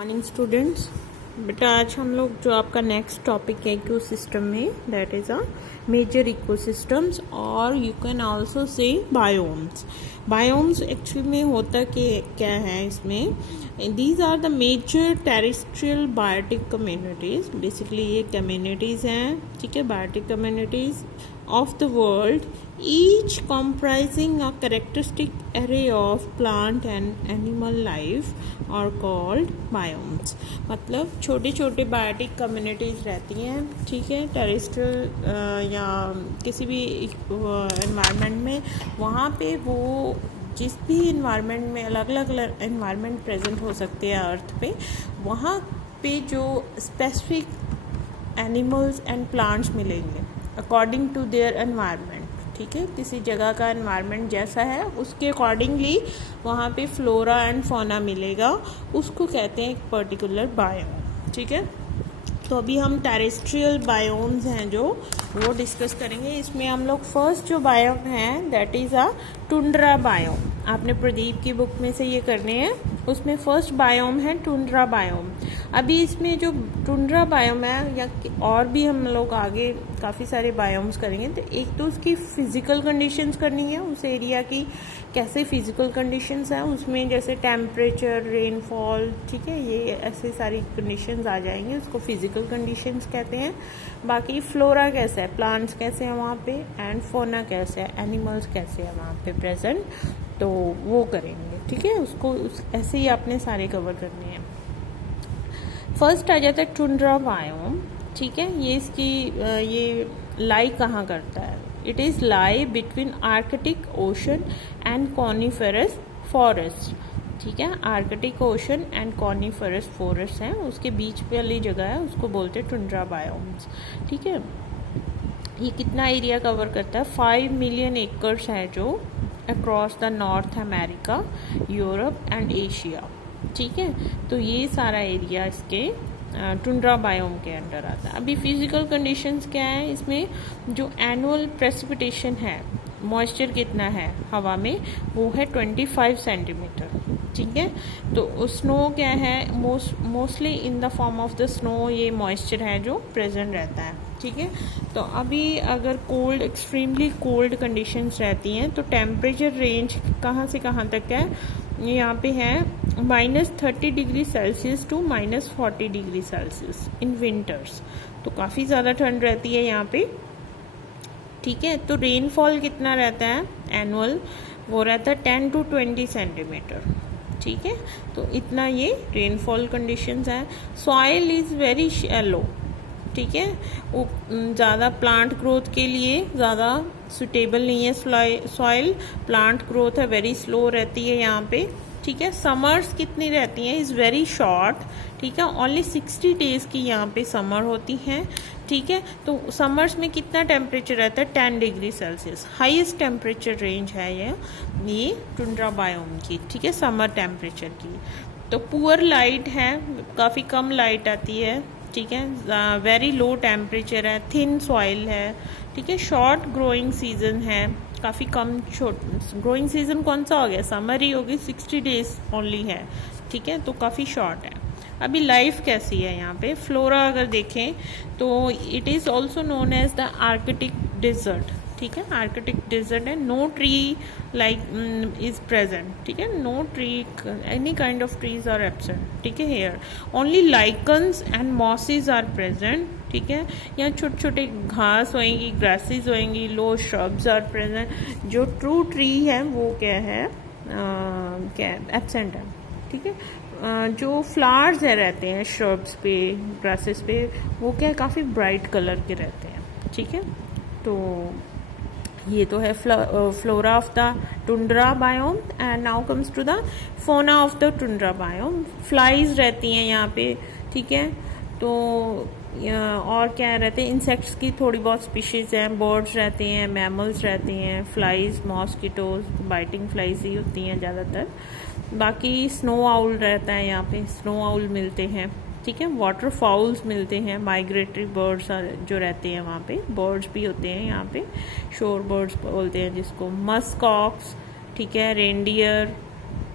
Morning students. बेटा आज हम लोग जो आपका नेक्स्ट टॉपिक है इकोसिस्टम में, that is a major ecosystems और you can also say biomes. Biomes actually में होता क्या है इसमें, these are the major terrestrial biotic communities. Basically ये कम्युनिटीज़ हैं, ठीक है, biotic communities of the world, each comprising a characteristic array of plant and animal life are called biomes। मतलब छोटे छोटे बायोटिक कम्युनिटीज़ रहती हैं, ठीक है, टेरेस्ट्रियल या किसी भी एनवायरनमेंट में। वहाँ पे वो जिस भी इन्वायरमेंट में अलग अलग इन्वायरमेंट प्रेजेंट हो सकते हैं अर्थ पे, वहाँ पे जो स्पेसिफिक एनिमल्स एंड प्लांट्स मिलेंगे अकॉर्डिंग टू देयर एनवायरनमेंट, ठीक है। किसी जगह का एनवायरनमेंट जैसा है उसके अकॉर्डिंगली वहाँ पे फ्लोरा एंड फौना मिलेगा, उसको कहते हैं एक पर्टिकुलर बायोम, ठीक है। तो अभी हम टेरेस्ट्रियल बायोम्स हैं जो वो डिस्कस करेंगे। इसमें हम लोग फर्स्ट जो बायोम है that is a tundra biome. आपने प्रदीप की बुक में से ये करने हैं, उसमें फर्स्ट बायोम है टुंड्रा बायोम। अभी इसमें जो टुंड्रा बायोम है या और भी हम लोग आगे काफ़ी सारे बायोम्स करेंगे, तो एक तो उसकी फिज़िकल कंडीशंस करनी है, उस एरिया की कैसे फिज़िकल कंडीशंस हैं उसमें, जैसे टेम्परेचर, रेनफॉल, ठीक है, ये ऐसे सारी कंडीशंस आ जाएंगे, उसको फिज़िकल कंडीशंस कहते हैं। बाकी फ्लोरा कैसा है, प्लांट्स कैसे हैं वहाँ पे, एंड फोना कैसे है, एनिमल्स कैसे हैं वहाँ पे प्रेजेंट, तो वो करेंगे, ठीक है। उसको ऐसे ही आपने सारे कवर करने हैं। फर्स्ट आ जाता है टुंड्रा बायोम, ठीक है। ये इसकी ये लाई कहाँ करता है, it is lie between Arctic ocean and coniferous forest, ठीक है। Arctic ocean and coniferous forest है, उसके बीच वाली जगह है, उसको बोलते हैं टुंड्रा बायोम्स, ठीक है। ये कितना एरिया कवर करता है, 5 मिलियन एकर्स है जो across the north America, Europe and Asia, ठीक है। तो ये सारा एरिया इसके टुंड्रा बायोम के अंडर आता है। अभी फिजिकल कंडीशंस क्या है इसमें, जो एनुअल प्रेसिपिटेशन है, मॉइस्चर कितना है हवा में, वो है 25 सेंटीमीटर, ठीक है। तो स्नो क्या है, mostly in the form of the snow ये मॉइस्चर है जो प्रेजेंट रहता है, ठीक है। तो अभी अगर कोल्ड, एक्सट्रीमली कोल्ड कंडीशंस रहती हैं तो टेम्परेचर रेंज कहाँ से कहाँ तक है, यहाँ पे है -30 degree Celsius to -40 degree Celsius in winters. तो काफ़ी ज़्यादा ठंड रहती है यहाँ पे, ठीक है। तो रेनफॉल कितना रहता है एनुअल, वो रहता है 10 to 20 सेंटीमीटर, ठीक है। तो इतना ये रेनफॉल कंडीशंस है। सॉइल इज़ वेरी शैलो, ठीक है, वो ज़्यादा प्लांट ग्रोथ के लिए ज़्यादा सुटेबल नहीं है सॉइल, प्लांट ग्रोथ है वेरी स्लो रहती है यहाँ पे, ठीक है। समर्स कितनी रहती हैं, इज़ वेरी शॉर्ट, ठीक है, ओनली 60 डेज़ की यहाँ पे समर होती हैं, ठीक है। तो समर्स में कितना टेम्परेचर रहता है, 10 degree Celsius, highest temperature range है ये टुंड्रा बायोम की, ठीक है, समर टेम्परेचर की। तो पुअर लाइट है, काफ़ी कम लाइट आती है, ठीक है, वेरी लो टेम्परेचर है, थिन सॉइल है, ठीक है। शॉर्ट ग्रोइंग सीजन है, काफ़ी कम ग्रोइंग सीजन कौन सा हो गया, समर ही होगी, 60 डेज ओनली है, ठीक है, तो काफ़ी शॉर्ट है। अभी लाइफ कैसी है यहाँ पे, फ्लोरा अगर देखें तो it is also known as the Arctic desert, ठीक है, आर्कटिक डिजर्ट है। No tree like is present, ठीक है, no tree, any kind of trees are absent, ठीक है। Here only lichens and mosses are present, ठीक है। यहाँ छोटे छोटे घास होएंगी, ग्रासेस होएंगी, लो श्रब्स आर प्रेजेंट। जो ट्रू ट्री है वो क्या है, क्या एब्सेंट है, ठीक है। जो फ्लावर्स है रहते हैं श्रब्स पे, ग्रासेस पे, वो क्या है, काफ़ी ब्राइट कलर के रहते हैं, ठीक है। तो ये तो है flora of the tundra biome. And now comes to the fauna of the tundra biome. Flies रहती हैं यहाँ पे, ठीक है। तो और क्या रहते हैं, इंसेक्ट्स की थोड़ी बहुत स्पीशीज़ हैं, बर्ड्स रहते हैं, मैमल्स रहते हैं, फ्लाइज, मॉस्किटोज, बाइटिंग फ्लाइज ही होती हैं ज़्यादातर। बाकी स्नो आउल रहता है यहाँ पे, स्नो आउल मिलते हैं, ठीक है। वाटर फाउल्स मिलते हैं, माइग्रेटरी बर्ड्स जो रहते हैं वहाँ पे, बर्ड्स भी होते हैं यहाँ पे, शोर बर्ड्स बोलते हैं जिसको, मस्कॉक्स, ठीक है, रेनडियर,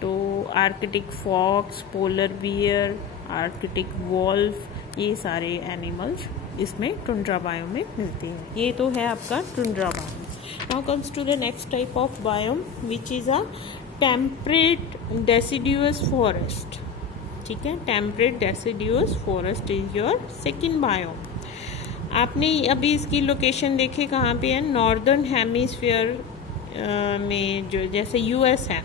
तो Arctic fox, polar bear, Arctic wolf, ये सारे एनिमल्स इसमें टुंड्रा बायोम में मिलते हैं। ये तो है आपका tundra biome. Now comes to the next type of biome which is a temperate deciduous forest. ठीक है, temperate deciduous forest is your second biome. आपने अभी इसकी लोकेशन देखी कहाँ पे है, नॉर्दर्न हेमिस्फीयर में, जो जैसे यूएस है,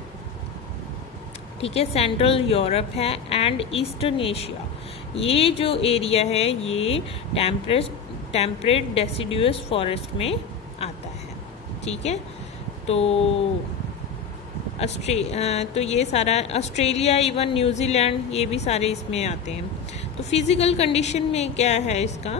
ठीक है, सेंट्रल यूरोप है एंड ईस्टर्न एशिया। ये जो एरिया है ये टेम्परेट डेसिडुअस फॉरेस्ट में आता है। ठीक है, तो तो ये सारा ऑस्ट्रेलिया, इवन न्यूजीलैंड, ये भी सारे इसमें आते हैं। तो फिजिकल कंडीशन में क्या है इसका,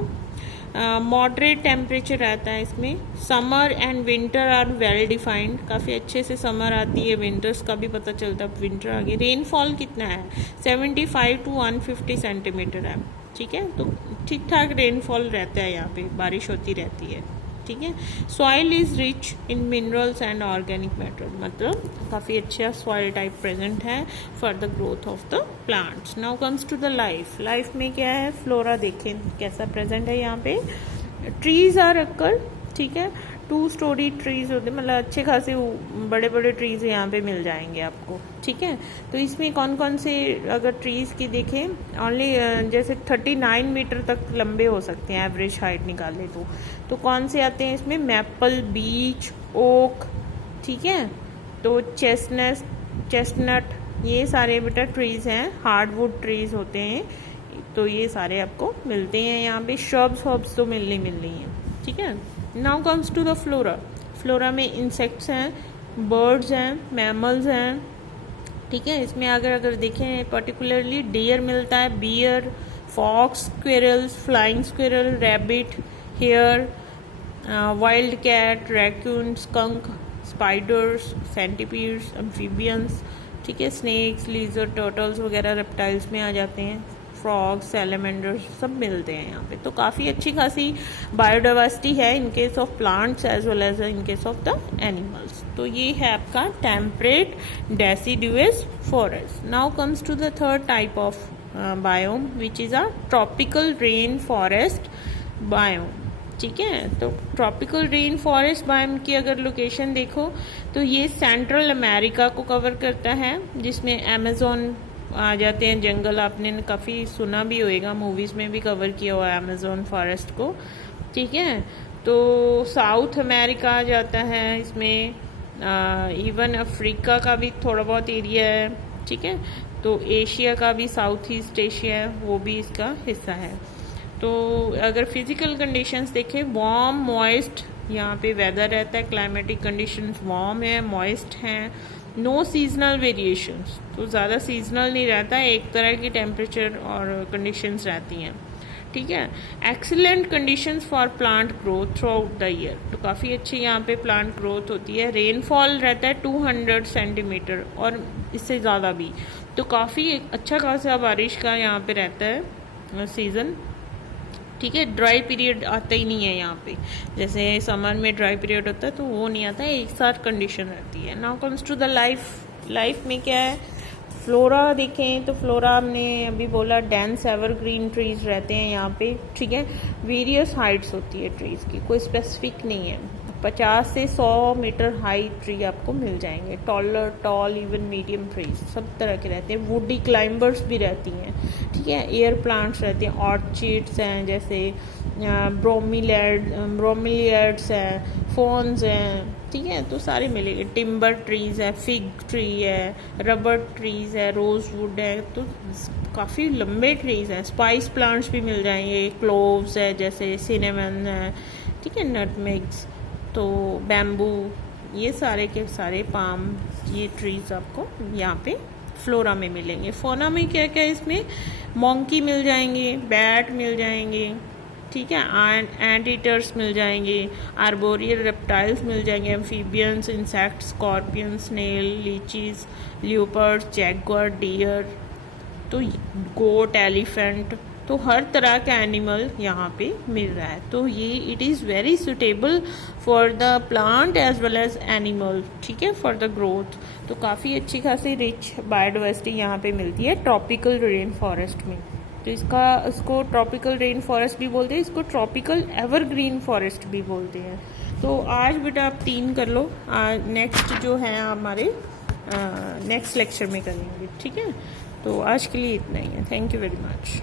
मॉडरेट टेम्परेचर रहता है इसमें। Summer and winter are well defined, काफ़ी अच्छे से समर आती है, विंटर्स का भी पता चलता है, विंटर आ गई। रेनफॉल कितना है, 75 to 150 सेंटीमीटर है। ठीक है, तो ठीक ठाक रेनफॉल रहता है, यहाँ पे बारिश होती रहती है। ठीक है, soil is rich in minerals and organic matter, मतलब काफ़ी अच्छा सॉइल टाइप प्रेजेंट है for the growth of the plants. Now comes to the life में क्या है, फ्लोरा देखें कैसा प्रेजेंट है यहाँ पे। ट्रीज आर अक्कर, ठीक है, 2 स्टोरी ट्रीज होते, मतलब अच्छे खासे बड़े बड़े ट्रीज यहाँ पे मिल जाएंगे आपको। ठीक है, तो इसमें कौन कौन से अगर ट्रीज की देखें, ओनली जैसे 39 मीटर तक लंबे हो सकते हैं, एवरेज हाइट निकाले तो कौन से आते हैं इसमें, मैपल, बीच, ओक, ठीक है, तो चेस्टनट, ये सारे बेटा ट्रीज हैं, हार्डवुड ट्रीज होते हैं, तो ये सारे आपको मिलते हैं यहाँ पे। श्रब्स तो मिलनी है। ठीक है, now comes to the flora में इंसेक्ट्स हैं, बर्ड्स हैं, मैमल्स हैं। ठीक है, इसमें अगर देखें पर्टिकुलरली डियर मिलता है, bear, fox, squirrels, flying squirrel, rabbit, hare, wild cat, raccoon, skunk, spiders, centipedes, amphibians, ठीक है, स्नेक्स, लीजर्ड, टर्टल्स वगैरह रेप्टाइल्स में आ जाते हैं। फ्रॉग्स, सैलमेंडर्स सब मिलते हैं यहाँ पे। तो काफ़ी अच्छी खासी बायोडाइवर्सिटी है in case of plants as well as in case of the animals. तो ये है आपका temperate deciduous forest. Now comes to the third type of biome which is a tropical rainforest biome. ठीक है, तो tropical rainforest biome की अगर location देखो तो ये सेंट्रल अमेरिका को कवर करता है, जिसमें अमेजोन आ जाते हैं जंगल। आपने काफ़ी सुना भी होएगा, मूवीज़ में भी कवर किया हुआ है अमेजोन फॉरेस्ट को। ठीक है, तो साउथ अमेरिका आ जाता है इसमें, इवन अफ्रीका का भी थोड़ा बहुत एरिया है। ठीक है, तो एशिया का भी, साउथ ईस्ट एशिया है, वो भी इसका हिस्सा है। तो अगर फिजिकल कंडीशंस देखें, वार्म मॉइस्ट यहाँ पे वेदर रहता है, क्लाइमेटिक कंडीशंस वार्म है, मॉइस्ट हैं, नो सीजनल वेरिएशंस, तो ज़्यादा सीजनल नहीं रहता है, एक तरह की टेम्परेचर और कंडीशंस रहती हैं। ठीक है, excellent conditions for plant growth through out the year, तो काफ़ी अच्छी यहाँ पे प्लांट ग्रोथ होती है। रेनफॉल रहता है 200 सेंटीमीटर और इससे ज़्यादा भी, तो काफ़ी अच्छा खासा बारिश का यहाँ पे रहता है सीज़न। ठीक है, ड्राई पीरियड आता ही नहीं है यहाँ पे, जैसे समर में ड्राई पीरियड होता है तो वो नहीं आता है, एक साथ कंडीशन रहती है। Now comes to the life में क्या है, फ्लोरा देखें तो फ्लोरा हमने अभी बोला डेंस एवरग्रीन ट्रीज रहते हैं यहाँ पे। ठीक है, वेरियस हाइट्स होती है ट्रीज की, कोई स्पेसिफिक नहीं है। 50 से 100 मीटर हाई ट्री आपको मिल जाएंगे, टॉल इवन मीडियम ट्रीज सब तरह के रहते हैं। वुडी क्लाइंबर्स भी रहती हैं। ठीक है, एयर प्लांट्स रहते हैं, ऑर्चिड्स हैं, जैसे ब्रोमिलियड्स हैं, फोन्स हैं। ठीक है, तो सारे मिलेंगे। टिम्बर ट्रीज है, फिग ट्री है, रबर ट्रीज है, रोजवुड है, तो काफ़ी लंबे ट्रीज हैं। स्पाइस प्लांट्स भी मिल जाएंगे, क्लोव्स है, जैसे सिनेमन है, ठीक है, नटमेग्स, तो बैम्बू, ये सारे के सारे पाम, ये ट्रीज आपको यहाँ पे फ्लोरा में मिलेंगे। फोना में क्या क्या है, इसमें मॉन्की मिल जाएंगे, बैट मिल जाएंगे, ठीक है, एंट ईटर्स मिल जाएंगे, आर्बोरियल रेप्टाइल्स मिल जाएंगे, amphibians, insects, scorpion, snail, leeches, leopard, jaguar, deer, तो गोट, एलिफेंट, तो हर तरह का एनिमल यहाँ पे मिल रहा है। तो ये it is very suitable for the plant as well as animal, ठीक है, फॉर द ग्रोथ। तो काफ़ी अच्छी खासी रिच बायोडाइवर्सिटी यहाँ पे मिलती है ट्रॉपिकल रेन फॉरेस्ट में। तो इसको ट्रॉपिकल रेन फॉरेस्ट भी बोलते हैं, इसको ट्रॉपिकल एवरग्रीन फॉरेस्ट भी बोलते हैं। तो आज बेटा आप 3 कर लो, नेक्स्ट जो है हमारे नेक्स्ट लेक्चर में करेंगे, ठीक है। तो आज के लिए इतना ही है। Thank you very much.